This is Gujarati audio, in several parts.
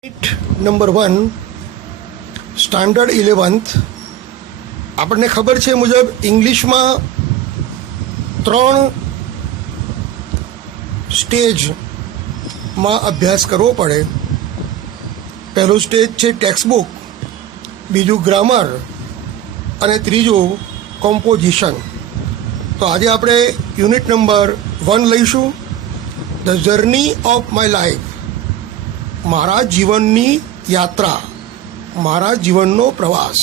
નંબર 1 સ્ટાન્ડર્ડ 11th આપણને ખબર છે મુજબ ઇંગ્લિશમાં 3 સ્ટેજમાં અભ્યાસ કરવો પડે. પહેલું સ્ટેજ છે ટેક્સ્ટ બુક, બીજું ગ્રામર અને ત્રીજું કોમ્પોઝિશન. તો આજે આપણે યુનિટ નંબર 1 લઈશું, the journey of my life, મારા જીવનની યાત્રા, મારા જીવનનો પ્રવાસ.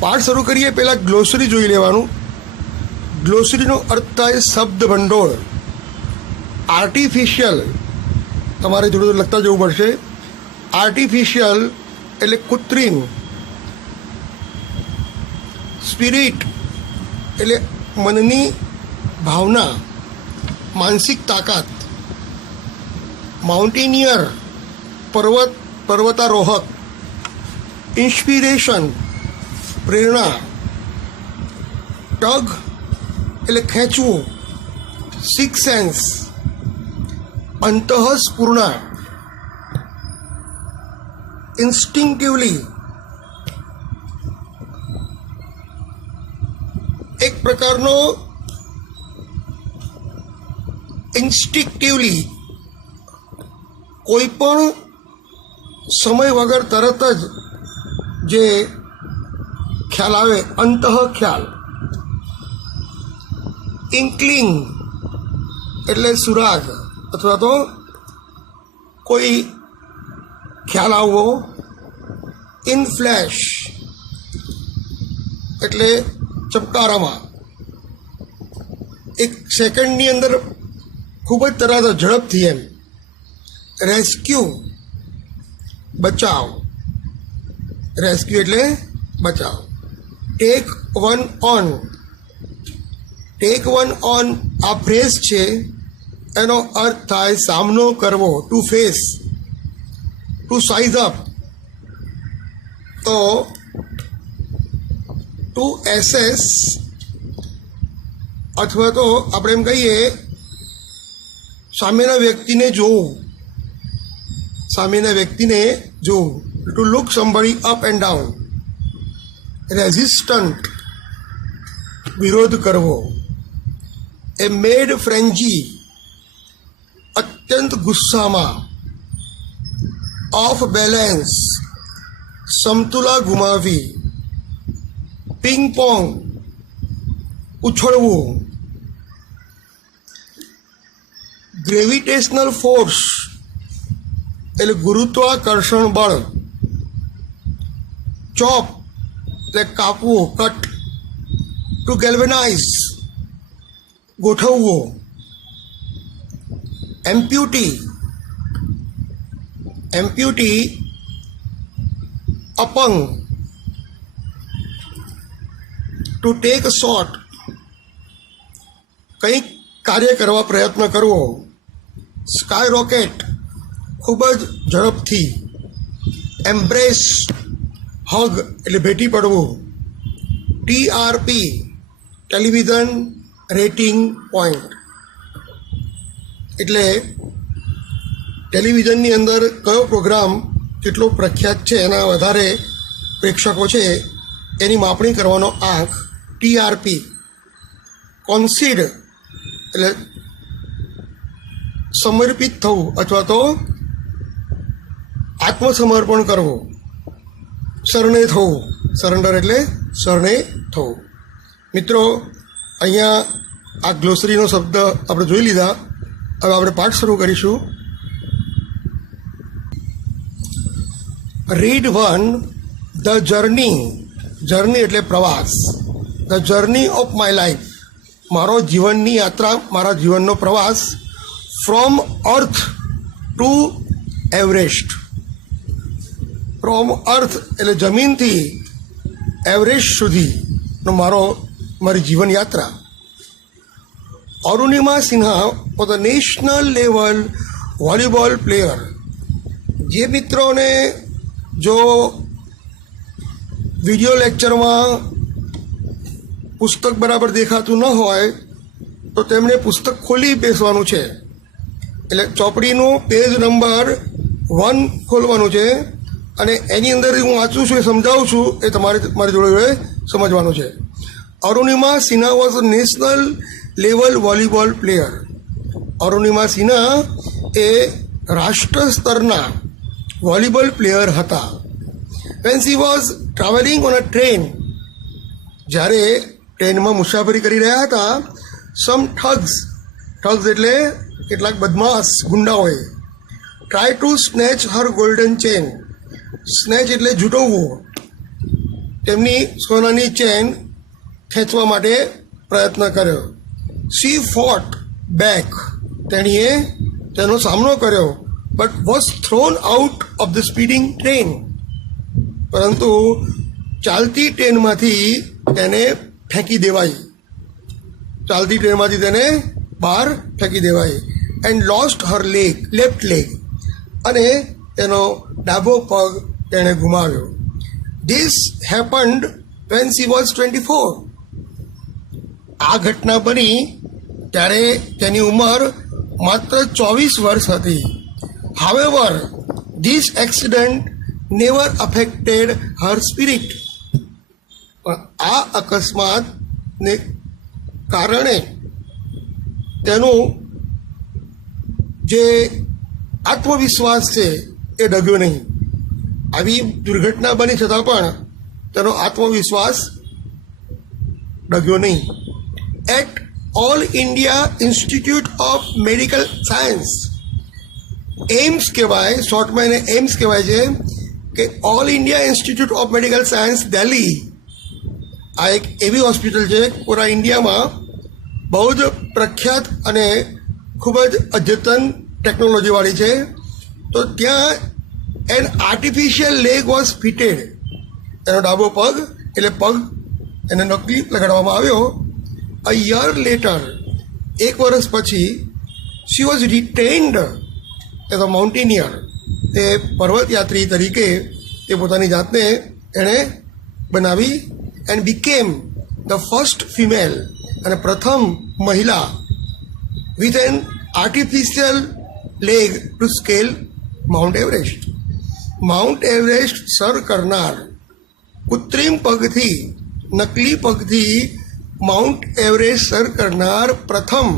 પાઠ શરૂ કરીએ પહેલાં ગ્લોસરી જોઈ લેવાનું. ગ્લોસરીનો અર્થ થાય શબ્દ ભંડોળ. આર્ટિફિશિયલ તમારે થોડું લખતા જવું પડશે. આર્ટિફિશિયલ એટલે કૃત્રિમ. સ્પિરિટ એટલે મનની ભાવના, માનસિક તાકાત. માઉન્ટેનિયર પર્વતારોહક. ઇન્સ્પિરેશન પ્રેરણા. ટગ એટલે ખેંચવું. Six sense અંતઃસ્ફુરણા. ઇન્સ્ટિંક્ટિવલી એક પ્રકારનો ઇન્સ્ટિંક્ટિવલી કોઈ પણ સમય વગર તરત જ જે ખ્યાલ આવે, અંતઃ ખ્યાલ. ઇન્કલિંગ એટલે સુરાગ અથવા તો કોઈ ખ્યાલ આવવો. ઇન ફ્લેશ એટલે ચમકારામાં, એક સેકન્ડની અંદર ખૂબ જ તરત ઝડપથી એમ. રેસ્ક્યુ બચાવ. રેસ્ક્યુ એટલે બચાવ. Take one on. Take one on આ ફ્રેઝ છે, એનો અર્થ થાય સામનો કરવો, to face, to size up. તો ટુ એસેસ અથવા તો આપણે એમ કહીએ સામેના વ્યક્તિને જોવું. સામેના વ્યક્તિને જોવું. To look somebody up and down. Resistant વિરોધ કરવો. એ મેડ ફ્રેન્જી અત્યંત ગુસ્સામાં. ઓફ બેલેન્સ સમતુલા ગુમાવી. પિંગ પોંગ ઉછળવું. ગ્રેવિટેશનલ ફોર્સ એટલે ગુરુત્વાકર્ષણ બળ. ચોપ એટલે કાપવું, કટ. ટુ ગેલ્વેનાઇઝ ગોઠવવું. એમ્પ્યુટી. એમ્પ્યુટી અપંગ. ટુ ટેક શોટ કંઈક કાર્ય કરવા પ્રયત્ન કરવો. સ્કાય રોકેટ ખૂબ જ ઝડપથી. એમ્બ્રેસ હગ એટલે ભેટી પડવું. ટીઆરપી ટેલિવિઝન રેટિંગ પોઈન્ટ એટલે ટેલિવિઝનની અંદર કયો પ્રોગ્રામ કેટલો પ્રખ્યાત છે, એના વધારે પ્રેક્ષકો છે એની માપણી કરવાનો આંક. ટીઆરપી. કોન્સીડ એટલે સમર્પિત થવું અથવા તો આત્મસમર્પણ કરવું. શરણે થવું. સરેન્ડર એટલે શરણે થવું. મિત્રો, અહીંયા આ ગ્લોસરીનો શબ્દ આપણે જોઈ લીધા. હવે આપણે પાઠ શરૂ કરીશું. Read 1 the journey. જર્ની એટલે પ્રવાસ. The journey of my life, મારો જીવનની યાત્રા, મારા જીવનનો પ્રવાસ. From earth to Everest. From earth એટલે જમીનથી એવરેસ્ટ સુધીનો મારી જીવન યાત્રા. Arunima Sinha for the national level volleyball player. જે મિત્રોને જો વિડીયો લેક્ચરમાં પુસ્તક બરાબર દેખાતું ન હોય તો તેમણે પુસ્તક ખોલી બેસવાનું છે. એટલે ચોપડીનું પેજ નંબર 1 ખોલવાનું છે અને એની અંદર હું વાંચું છું એ સમજાવું છું એ તમારે મારી જોડે સમજવાનું છે. Arunima Sinha was a national level volleyball player. Arunima Sinha એ રાષ્ટ્ર સ્તરના વોલીબોલ પ્લેયર હતા. When she was travelling on a train, જ્યારે ટ્રેનમાં મુસાફરી કરી રહ્યા હતા, સમ ઠગ્સ એટલે કેટલાક બદમાશ ગુંડાઓએ try to snatch her golden chain. Snatch એટલે ઝૂંટવવું, તેમની સોનાની ચેન ખેંચવા માટે પ્રયત્ન કર્યો. શી ફોટ બેક, તેણીએ તેનો સામનો કર્યો, but was thrown out of the speeding train. પરંતુ ચાલતી ટ્રેનમાંથી તેને ફેંકી દેવાઈ, ચાલતી ટ્રેનમાંથી તેને બહાર ફેંકી દેવાઈ. And lost her left leg, અને તેનો ડાબો પગ તેણે ગુમાવ્યો. This happened when she was 24. આ ઘટના બની ત્યારે તેની ઉંમર માત્ર 24 વર્ષ હતી. However this accident never affected Har spirit. પણ આ અકસ્માતને કારણે તેનું જે આત્મવિશ્વાસ છે એ ડગ્યો નહીં. આવી દુર્ઘટના બની છતાં પણ તેનો આત્મવિશ્વાસ ડગ્યો નહીં. At All India Institute of Medical Science, AIIMS કહેવાય, શોર્ટમાં એને એમ્સ કહેવાય છે, કે All India Institute of Medical Science Delhi. આ એક એવી હોસ્પિટલ છે પૂરા ઇન્ડિયામાં બહુ જ પ્રખ્યાત અને ખૂબ જ અદ્યતન ટેકનોલોજીવાળી છે. તો ત્યાં an artificial leg was fitted. એનો ડાબો પગ એટલે પગ એને નકલી લગાડવામાં આવ્યો. અ યર લેટર, 1 વર્ષ પછી, she was retained as a mountaineer. તે પર્વતયાત્રી તરીકે તે પોતાની જાતને એણે બનાવી. And became the first female, અને પ્રથમ મહિલા with an artificial leg to scale Mount Everest. Mount Everest સર કરનાર, કૃત્રિમ પગથી, નકલી પગથી માઉન્ટ એવરેસ્ટ સર કરનાર પ્રથમ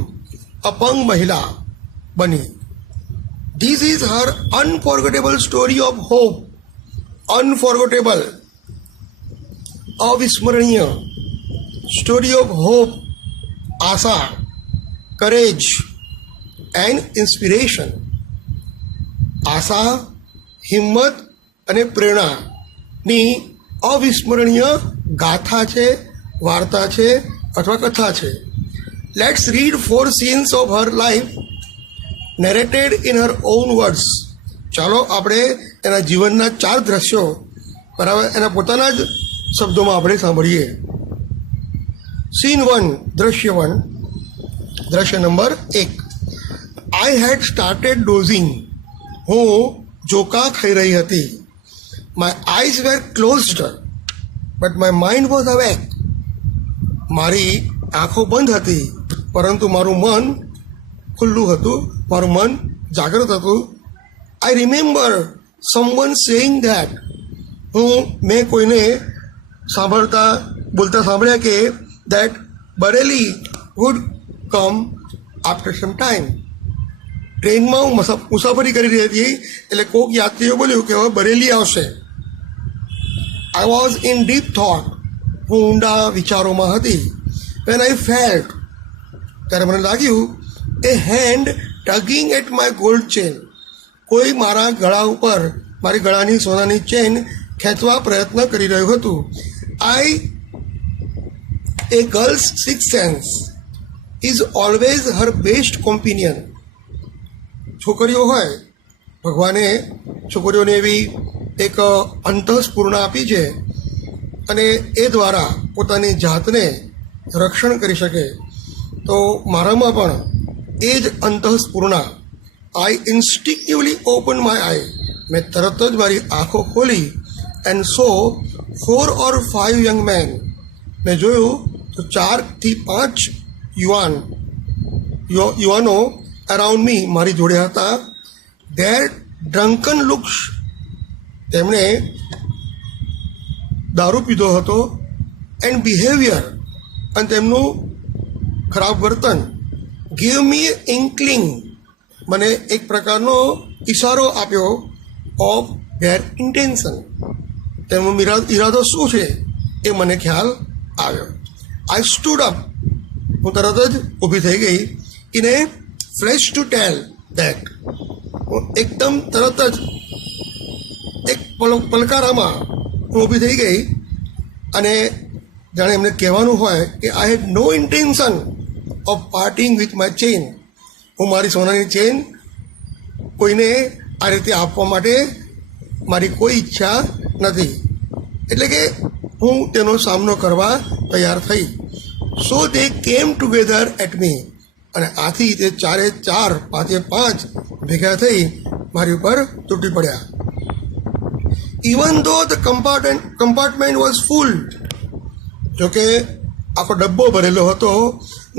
અપંગ મહિલા બની. This is her unforgettable story of hope. Unforgettable, અવિસ્મરણીય સ્ટોરી ઓફ હોપ, આશા, કરેજ એન્ડ ઇન્સ્પિરેશન. આશા, હિંમત અને પ્રેરણાની અવિસ્મરણીય ગાથા છે, વાર્તા છે અથવા કથા છે. Let's read 4 scenes of her life નેરેટેડ in her on words. ચાલો આપણે એના જીવનના 4 દ્રશ્યો બરાબર એના પોતાના જ શબ્દોમાં આપણે સાંભળીએ. સીન 1, દ્રશ્ય 1. દ્રશ્ય number 1. I had started dozing. હું જોકા ખાઈ રહી હતી. My eyes were closed but my mind was awake. મારી આંખો બંધ હતી પરંતુ મારું મન ખુલ્લું હતું, મારું મન જાગૃત હતું. I remember someone saying that. મેં કોઈને બોલતા સાંભળ્યા કે that Bareilly would come after some time. ટ્રેનમાં હું મુસાફરી કરી રહી હતી એટલે કોઈક યાત્રીઓ બોલ્યું કે હવે બરેલી આવશે. I was in deep thought. હું ઊંડા વિચારોમાં હતી. વેન આઈ ફેલ્ટ, ત્યારે મને લાગ્યું a hand tugging at my gold chain. કોઈ મારા ગળા ઉપર મારી ગળાની સોનાની ચેન ખેંચવા પ્રયત્ન કરી રહ્યું હતું. A girl's sixth sense is always her best companion. છોકરીઓ હોય, ભગવાને છોકરીઓને એવી એક અંતઃસ્ફૂર્ણા આપી છે અને એ દ્વારા પોતાની જાતને રક્ષણ કરી શકે. તો મારામાં પણ એ જ અંતઃસ્ફૂર્ણા. આઈ ઇન્સ્ટિંક્ટિવલી ઓપન માય આઈ. મેં તરત જ મારી આંખો ખોલી and saw 4 or 5 young men. મેં જોયું તો 4 થી 5 યુવાનો અરાઉન્ડ મી, મારી જોડે હતા. ધેર ડ્રંકન લુક્સ, તેમણે દારૂ પીધો હતો, એન્ડ બિહેવિયર, અને તેમનું ખરાબ વર્તન, ગીવ મી ઇન્કલિંગ, મને એક પ્રકારનો ઈશારો આપ્યો ઓફ ધેર ઇન્ટેન્શન, તેમનો ઈરાદો શું છે એ મને ખ્યાલ આવ્યો. આઈ સ્ટૂડ અપ, હું તરત જ ઊભી થઈ ગઈ. In A flash to tell that, હું એકદમ તરત જ એક પલકારામાં હું ઊભી થઈ ગઈ અને જાણે એમને કહેવાનું હોય કે I had no intention of parting with my chain, હું મારી સોનાની ચેઇન કોઈને આ રીતે આપવા માટે મારી કોઈ ઈચ્છા નથી. એટલે કે હું તેનો સામનો કરવા તૈયાર થઈ. સો દે કેમ ટુગેધર એટ મી, અને આથી તે ચારે ચાર, પાંચે પાંચ ભેગા થઈ મારી ઉપર તૂટી પડ્યા. ઇવન ધો ધ કમ્પાર્ટમેન્ટ વોઝ ફૂલ, જોકે આખો ડબ્બો ભરેલો હતો.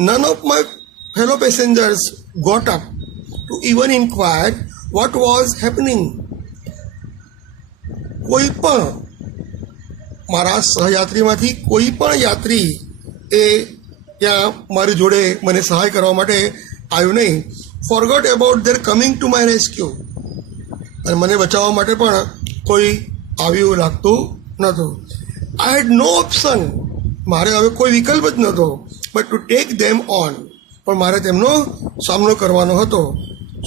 None of my fellow passengers got up to even inquire what was happening. કોઈ પણ મારા સહયાત્રીમાંથી કોઈ પણ યાત્રી એ ત્યાં મારી જોડે મને સહાય કરવા માટે આવ્યું નહીં. Forgot about there coming to my rescue, અને મને બચાવવા માટે પણ કોઈ આવ્યું લાગતું નહોતું. આઈ હેડ નો ઓપ્શન, મારે હવે કોઈ વિકલ્પ જ નહોતો but to take them on, પણ મારે તેમનો સામનો કરવાનો હતો.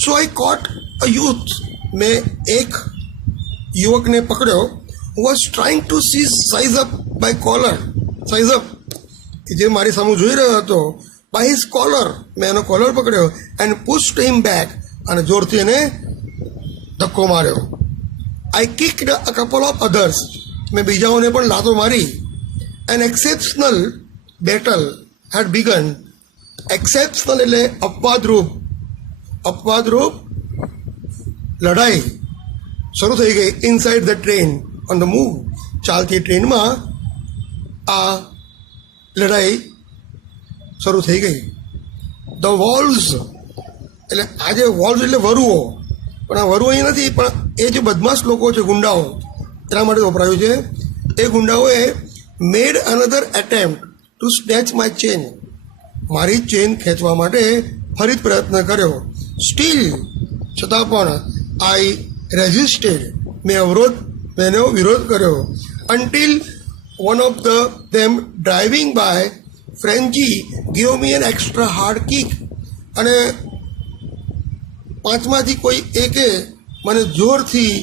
સો આઈ કોટ અ યુથ, મેં એક યુવકને પકડ્યો. Was trying to size up by collar, size up, કે જે મારી સામે જોઈ રહ્યો હતો. બાય હિઝ કોલર, મેં એનો કોલર પકડ્યો એન્ડ પુશ્ડ હિમ બેક, અને જોરથી એને ધક્કો માર્યો. I kicked a couple of others, મેં બીજાઓને પણ લાતો મારી. An exceptional battle had begun, exceptional એટલે અપવાદરૂપ, અપવાદરૂપ લડાઈ શરૂ થઈ ગઈ. Inside the train on the move, ચાલતી ટ્રેનમાં આ લડાઈ શરૂ થઈ ગઈ. ધ વોલ્સ, એટલે આજે વોલ્સ એટલે વરુઓ, પણ આ વરુઓ અહીં નથી, પણ એ જે બદમાશ લોકો છે, ગુંડાઓ, એના માટે વપરાયું છે. એ ગુંડાઓએ made another attempt to snatch my chain, મારી ચેન ખેંચવા માટે ફરી પ્રયત્ન કર્યો. સ્ટીલ, છતાં પણ આઈ રેઝિસ્ટેડ, મેં એનો વિરોધ કર્યો. Until one of them driving by frenzy give me an extra hard kick, અને પાંચમાંથી કોઈ એકે મને જોરથી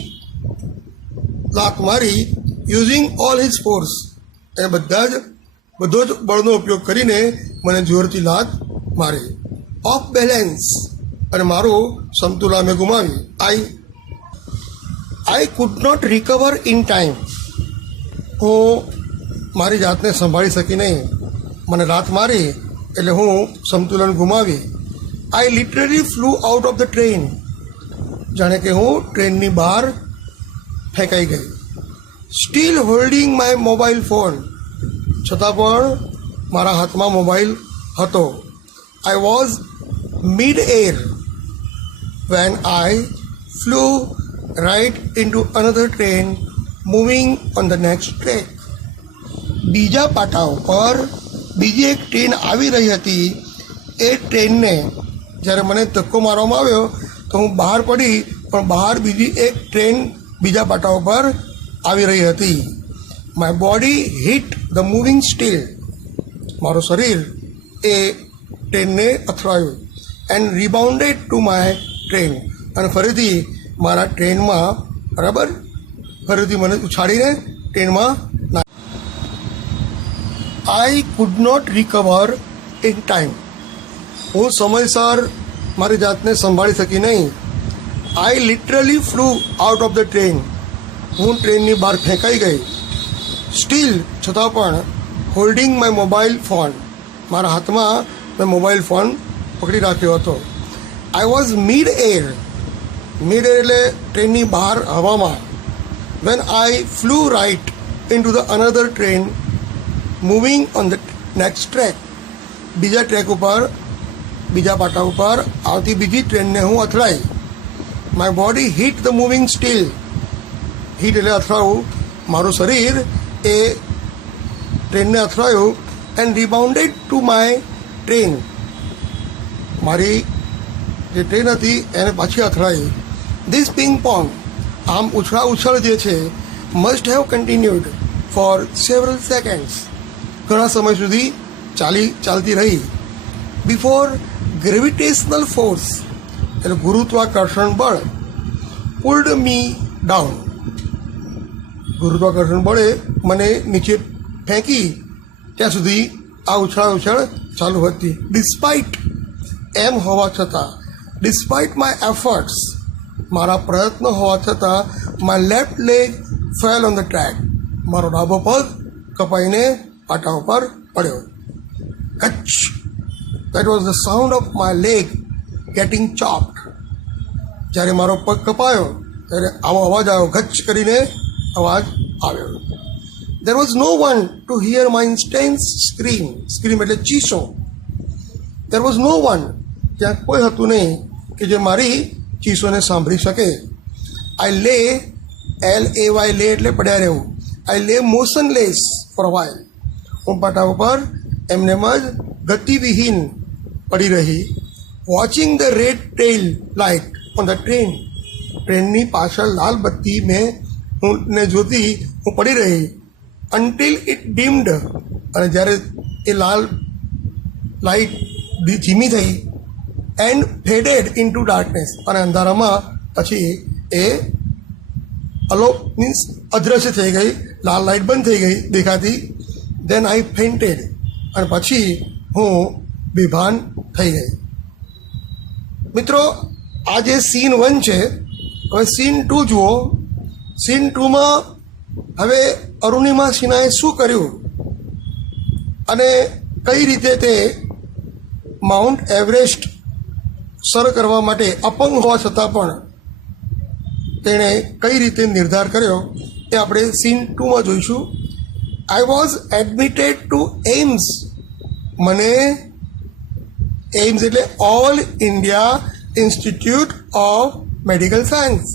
લાત મારી. યુઝિંગ ઓલ હિઝ ફોર્સ, એને બધો જ બળનો ઉપયોગ કરીને મને જોરથી લાત મારી. ઓફ બેલેન્સ, અને મારું સમતુલા મેં ગુમાવી. I could not recover in time, હું મારી જાતને સંભાળી શકી નહીં. મને લાત મારી એટલે હું સંતુલન ગુમાવી. I literally flew out of the train, જાણે કે હું ટ્રેનની બહાર ફેંકાઈ ગઈ. Still holding my mobile phone, છતાં પણ મારા હાથમાં મોબાઈલ હતો. I was mid air when I flew right into another train moving on the next track. બીજા પાટા ઉપર બીજી એક ટ્રેન આવી રહી હતી. એ ટ્રેનને જ્યારે મને ધક્કો મારવામાં આવ્યો તો હું બહાર પડી, પણ બહાર બીજી એક ટ્રેન બીજા પાટા ઉપર આવી રહી હતી. My body hit the moving steel, મારું શરીર એ ટ્રેનને અથડાયું. And rebounded to my train, અને ફરીથી મારા ટ્રેનમાં બરાબર ફરીથી મને ઉછાળીને ટ્રેનમાં I could not recover in time, હું સમયસર મારી જાતને સંભાળી શકી નહીં. I literally flew out of the train, હું ટ્રેનની બહાર ફેંકાઈ ગઈ. સ્ટીલ, છતાં પણ હોલ્ડિંગ માય મોબાઈલ ફોન, મારા હાથમાં મેં મોબાઈલ ફોન પકડી રાખ્યો હતો. I was mid air, mid air એટલે ટ્રેનની બહાર હવામાં. When I flew right into the another train moving on the next track, બીજા ટ્રેક ઉપર બીજા પાટા ઉપર આવતી બીજી ટ્રેનને હું અથડાઈ. My body hit the moving steel. Hit એટલે અથડાવું. મારું શરીર એ ટ્રેનને અથડાયું and rebounded to my train. મારી જે ટ્રેન હતી એને પાછી અથડાઈ. ધીસ પિંગ પોંગ, આમ ઉછળ જે છે, must have continued for several seconds, ઘણા સમય સુધી ચાલતી રહી. બિફોર ગ્રેવિટેશનલ ફોર્સ એટલે ગુરુત્વાકર્ષણ બળ પુલ્ડ મી ડાઉન, ગુરુત્વાકર્ષણ બળે મને નીચે ફેંકી ત્યાં સુધી આ ઉછળ ચાલુ હતી. ડિસ્પાઇટ એમ હોવા છતાં, ડિસ્પાઇટ માય એફર્ટ્સ મારા પ્રયત્નો હોવા છતાં, my left leg fell on the track, મારો ડાબો પગ કપાઈને પાટા ઉપર પડ્યો. Crunch, that was the sound of my leg getting chopped. જ્યારે મારો પગ કપાયો ત્યારે આવો અવાજ આવ્યો, ગચ્છ કરીને અવાજ આવ્યો. There was no one to hear my instance scream. Scream એટલે ચીસો. દેર વોઝ નો વન, ત્યાં કોઈ હતું નહીં કે જે મારી ચીસોને સાંભળી શકે. આઈ લે, LAY લે એટલે પડ્યા રહેવું. આઈ લે મોશનલેસ ફોર વાઇલ, હું પાટા ઉપર એમનેમ જ ગતિવિહીન પડી રહી. Watching the red tail light on the train, ટ્રેનની પાછળ લાલ બત્તી ને જોતી હું પડી રહી. અન્ટિલ ઇટ ડીમ્ડ, અને જ્યારે એ લાલ લાઇટ ધીમી થઈ. And faded into darkness, અને અંધારામાં પછી એ મીન્સ અદ્રશ્ય થઈ ગઈ, લાલ લાઇટ બંધ થઈ ગઈ દેખાતી. દેન આઈ ફેન્ટેડ, અને પછી હું બેભાન થઈ ગઈ. મિત્રો, આ જે સીન 1 છે, હવે સીન 2 જુઓ. સીન 2માં હવે અરુણિમા સિન્હાએ શું કર્યું અને કઈ રીતે તે માઉન્ટ એવરેસ્ટ સર કરવા માટે અપંગ હોવા છતાં પણ તેણે કઈ રીતે નિર્ધાર કર્યો એ આપણે સીન 2માં જોઈશું. I was admitted to AIIMS. મને એઇમ્સ એટલે All India Institute of Medical Science,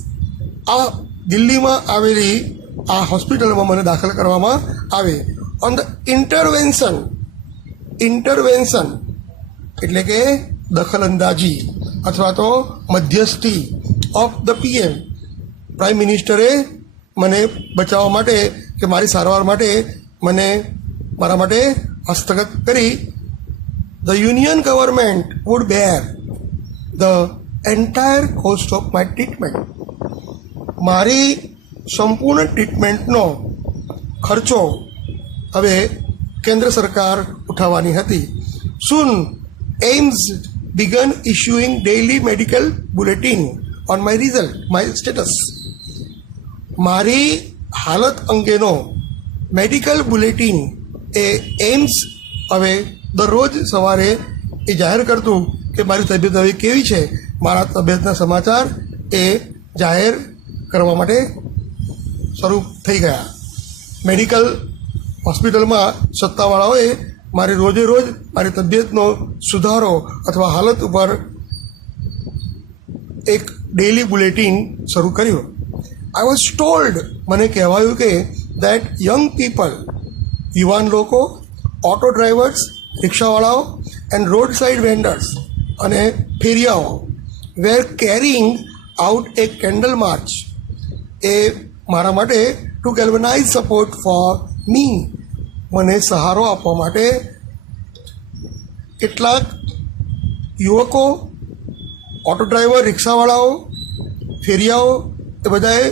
આ દિલ્હીમાં આવેલી આ હોસ્પિટલમાં મને દાખલ કરવામાં આવે. ઓન ધ ઇન્ટરવેન્શન એટલે કે દખલઅંદાજી અથવા તો મધ્યસ્થી ઓફ ધ PM, પ્રાઇમ મિનિસ્ટરે મને બચાવવા માટે કે મારી સારવાર માટે મારા માટે હસ્તગત કરી. The union government would bear the entire cost of my treatment. મારી સંપૂર્ણ ટ્રીટમેન્ટનો ખર્ચો હવે કેન્દ્ર સરકાર ઉઠાવવાની હતી. Soon AIIMS began issuing daily medical bulletin on my result, my status. મારી હાલત અંગેનો મેડિકલ બુલેટિન એ એઇમ્સ હવે દરરોજ સવારે એ જાહેર કરતું કે મારી તબિયત હવે કેવી છે. મારા તબિયતના સમાચાર એ જાહેર કરવા માટે શરૂ થઈ ગયા. મેડિકલ હોસ્પિટલમાં સત્તાવાળાઓએ મારી રોજે રોજ મારી તબિયતનો સુધારો અથવા હાલત ઉપર એક ડેલી બુલેટિન શરૂ કર્યું. આઈ વોઝ ટોલ્ડ, મને કહેવાયું કે દેટ યંગ પીપલ, યુવાન લોકો, ઓટો ડ્રાઈવર્સ, રિક્ષાવાળાઓ એન્ડ રોડ સાઇડ વેન્ડર્સ અને ફેરિયાઓ were carrying out a candle march, એ મારા માટે to galvanise support for me, મને સહારો આપવા માટે કેટલાક યુવકો, ઓટો ડ્રાઈવર, રિક્ષાવાળાઓ, ફેરિયાઓ એ બધાએ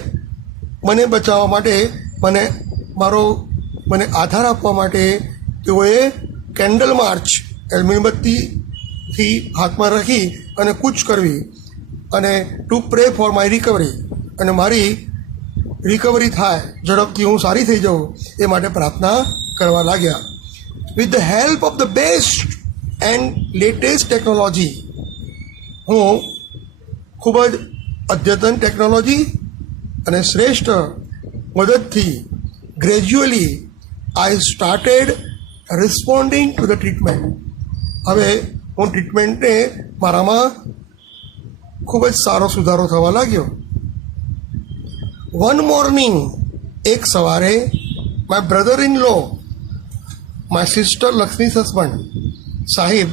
મને બચાવવા માટે મને આધાર આપવા માટે તેઓએ કેન્ડલ માર્ચ મીણબત્તીથી હાથમાં રાખી અને કૂચ કરવી અને two pre for my recovery, અને મારી રિકવરી થાય, ઝડપથી હું સારી થઈ જાઉં એ માટે પ્રાર્થના કરવા લાગ્યા. With the help of the best and latest technology, હું ખૂબ જ અદ્યતન ટેકનોલોજી અને શ્રેષ્ઠ મદદથી gradually I started responding to the treatment. હવે હું ટ્રીટમેન્ટને મારામાં ખૂબ જ સારો સુધારો થવા લાગ્યો. વન મોર્નિંગ, એક સવારે, my brother in law, my sister લક્ષ્મી's husband, Sahib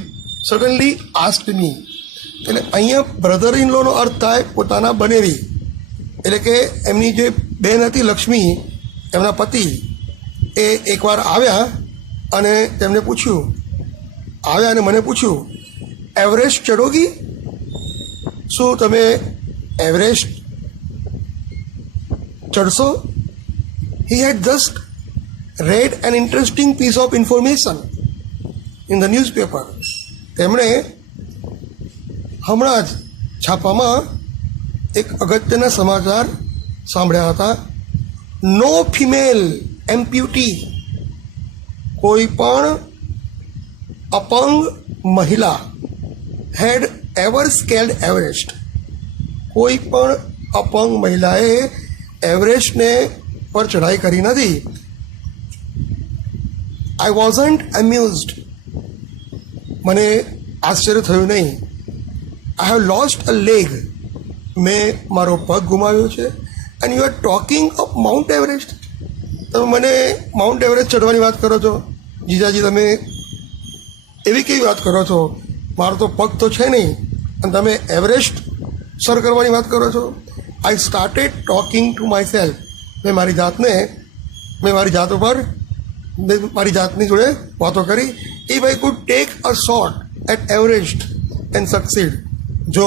suddenly asked me. એટલે અહીંયા બ્રધર ઇન લોનો અર્થ થાય પોતાના બનેવી, એટલે કે એમની જે બહેન હતી લક્ષ્મી, એમના પતિ, એ એકવાર આવ્યા અને તેમને પૂછ્યું, આવ્યા અને મને પૂછ્યું, એવરેસ્ટ ચડોગી? શું તમે એવરેસ્ટ ચડશો? He had just read an interesting piece of information in the newspaper. તેમણે હમણાં જ છાપામાં એક અગત્યના સમાચાર સાંભળ્યા હતા. નો ફિમેલ એમ્પ્યુટી, કોઈ પણ અપંગ મહિલા હેડ એવર સ્કેલ્ડ એવરેસ્ટ. કોઈ પણ અપંગ મહિલાએ એવરેસ્ટને પર ચઢાઈ કરી નથી. I wasn't amused. મને આશ્ચર્ય થયું નહીં. I have lost a leg. મેં મારો પગ ગુમાવ્યો છે. And you are talking of Mount Everest. તમે મને માઉન્ટ એવરેસ્ટ ચડવાની વાત કરો છો? જીજાજી, તમે એવી કેવી વાત કરો છો? મારો તો પગ તો છે નહીં અને તમે એવરેસ્ટ સર કરવાની વાત કરો છો? I started talking to myself. મેં મારી જાત ઉપર મારી જાતની જોડે વાતો કરી. If I could take a shot at Everest and succeed, જો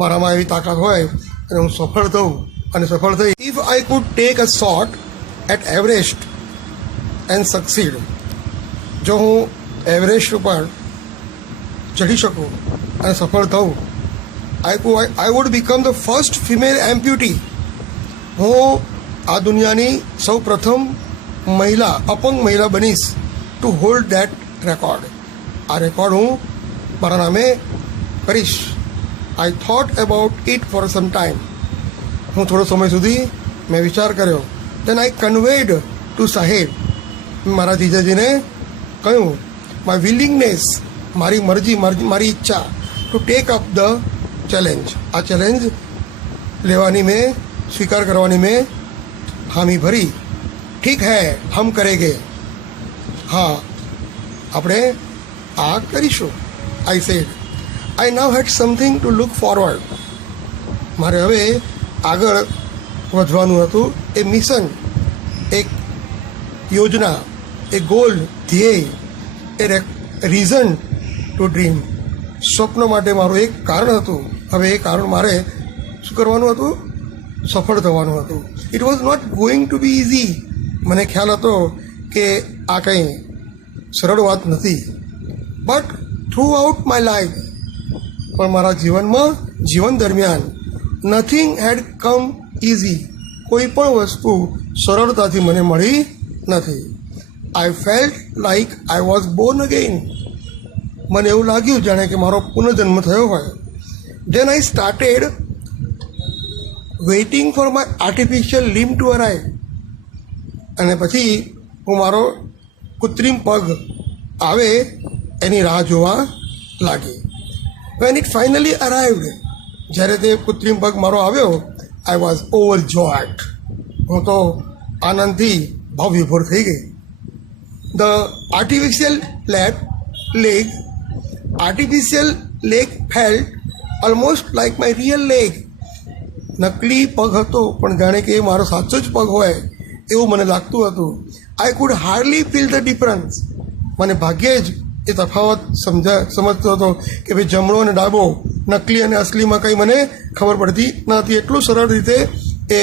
મારામાં એવી તાકાત હોય અને હું સફળ થઉં અને સફળ થઈ, if I could take a shot at Everest and succeed, જો હું એવરેસ્ટ ઉપર ચઢી શકું અને સફળ થઉં, I would become the first female amputee. હું આ દુનિયાની સૌ પ્રથમ મહિલા, અપંગ મહિલા બનીશ ટુ હોલ્ડ ધેટ રેકોર્ડ. આ રેકોર્ડ હું મારા નામે કરીશ. I thought about it for some time. હું થોડો સમય સુધી મેં વિચાર કર્યો. દેન આઈ કન્વેડ ટુ સાહેબ. મારા જીજાજીને કહ્યું માય વિલિંગનેસ, મારી મરજી, મારી ઈચ્છા to take up the challenge. આ ચેલેન્જ લેવાની મેં, સ્વીકાર કરવાની મેં હામી ભરી. ઠીક હૈ, હમ કરેંગે. હા, આપણે આ કરીશું. I said. I now had something to look forward. મારે હવે આગળ વધવાનું હતું. એ મિશન, એક યોજના, એ ગોલ, ધ્યેય, એ રીઝન ટુ ડ્રીમ. સ્વપ્ન માટે મારું એક કારણ હતું. હવે એ કારણ મારે શું કરવાનું હતું? સફળ થવાનું હતું. It was not going to be easy. મને ખ્યાલ હતો કે આ કંઈ સરળ વાત નથી. But throughout my life, પણ મારા જીવન દરમિયાન નથિંગ હેડ કમ ઇઝી. કોઈ પણ વસ્તુ સરળતાથી મને મળી નથી. I felt like I was born again. મને એવું લાગ્યું જાણે કે મારો પુનર્જન્મ થયો હોય. Then I started waiting for my artificial limb to arrive. અને પછી હું મારો કૃત્રિમ પગ આવે એની રાહ જોવા લાગી. વેન ઇટ ફાઇનલી અરાઇવ્ડ, જ્યારે તે કૃત્રિમ પગ મારો આવ્યો, આઈ વોઝ ઓવરજોયડ. હું તો આનંદથી ભાવવિભોર થઈ ગઈ. The artificial leg felt almost like my real leg. નકલી પગ હતો પણ જાણે કે એ મારો સાચો જ પગ હોય એવું મને લાગતું હતું. I could hardly feel the difference. મને ભાગ્યે જ એ તફાવત સમજતો હતો કે ભાઈ જમણો અને ડાબો, નકલી અને અસલીમાં કંઈ મને ખબર પડતી નથી. એટલું સરળ રીતે એ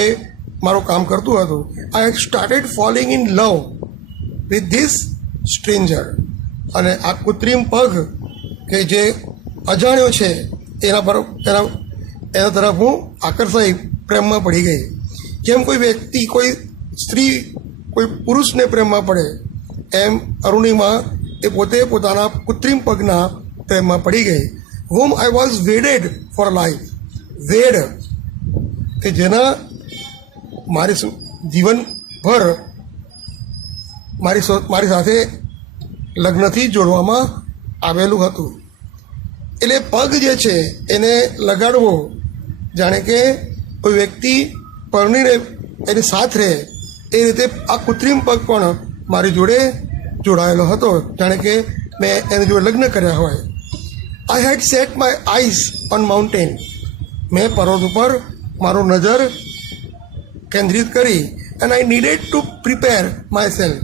મારું કામ કરતું હતું. I started falling in love with this stranger. અને આ કૃત્રિમ પગ કે જે અજાણ્યો છે એના તરફ હું આકર્ષાઈ પ્રેમમાં પડી ગઈ. જેમ કોઈ વ્યક્તિ, કોઈ સ્ત્રી કોઈ પુરુષને પ્રેમમાં પડે, એમ અરુણિમા એ પોતે પોતાના કૃત્રિમ પગના પ્રેમમાં પડી ગઈ. whom I was wedded for life. વેડ કે જેના મારી જીવનભર મારી સાથે લગ્નથી જોડવામાં આવેલું હતું. એટલે પગ જે છે એને લગાડવો જાણે કે કોઈ વ્યક્તિ પરણીને એની સાથ રહે એ રીતે આ કૃત્રિમ પગ પણ મારી જોડે જોડાયેલો હતો, જાણે કે મેં એની જોડે લગ્ન કર્યા હોય. I had set my eyes on mountain. મેં પર્વત ઉપર મારો નજર કેન્દ્રિત કરી and I needed to prepare myself.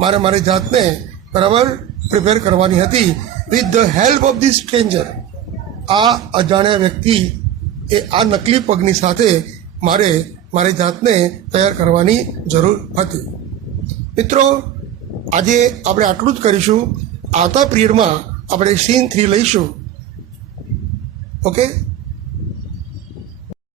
મારે મારી જાતને બરાબર પ્રિપેર કરવાની હતી with the help of the stranger. આ અજાણ્યા વ્યક્તિ એ આ નકલી પગની સાથે મારે મારી જાતને તૈયાર કરવાની જરૂર હતી. મિત્રો, આજે આપણે આટલું જ કરીશું. આવતા પિરિયડમાં આપણે સીન 3 લઈશું. ઓકે.